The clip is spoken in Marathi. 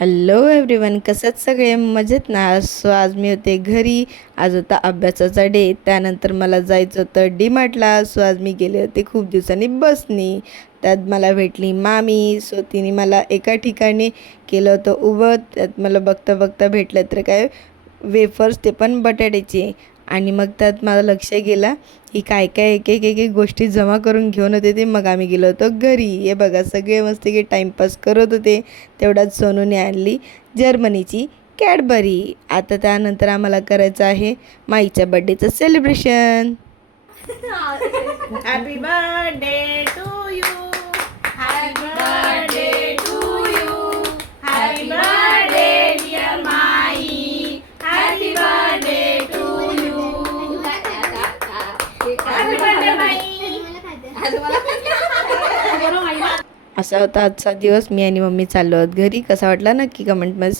हॅलो एव्हरीवन, कसं सगळे मजेत ना. आज मी होते घरी. आज होता अभ्यासाचा डे. त्यानंतर मला जायचं होतं डीमार्टला. आज मी गेले होते खूप दिवसांनी बसनी. त्यात मला भेटली मामी. तिने मला एका ठिकाणी केलं होतं उभं. त्यात मला बघता बघता भेटलं तर काय वेफर्स, ते पण बटाट्याचे. आणि मग त्यात माझं लक्ष गेला की काय काय एक एक एक एक गोष्टी जमा करून घेऊन होते ते. मग आम्ही गेलो होतो घरी. हे बघा, सगळे मस्त की टाईमपास करत होते. तेवढ्यात सोनूने आणली जर्मनीची कॅडबरी. आता त्यानंतर आम्हाला करायचं आहे माईच्या बड्डेचं celebration. Happy birthday to you. Happy birthday to you. Happy birthday dear Mai. Happy birthday to you. Happy birthday Mai. असा होता आजचा दिवस. मी आणि मम्मी चाललो आहोत घरी. कसा वाटला नक्की कमेंटमध्ये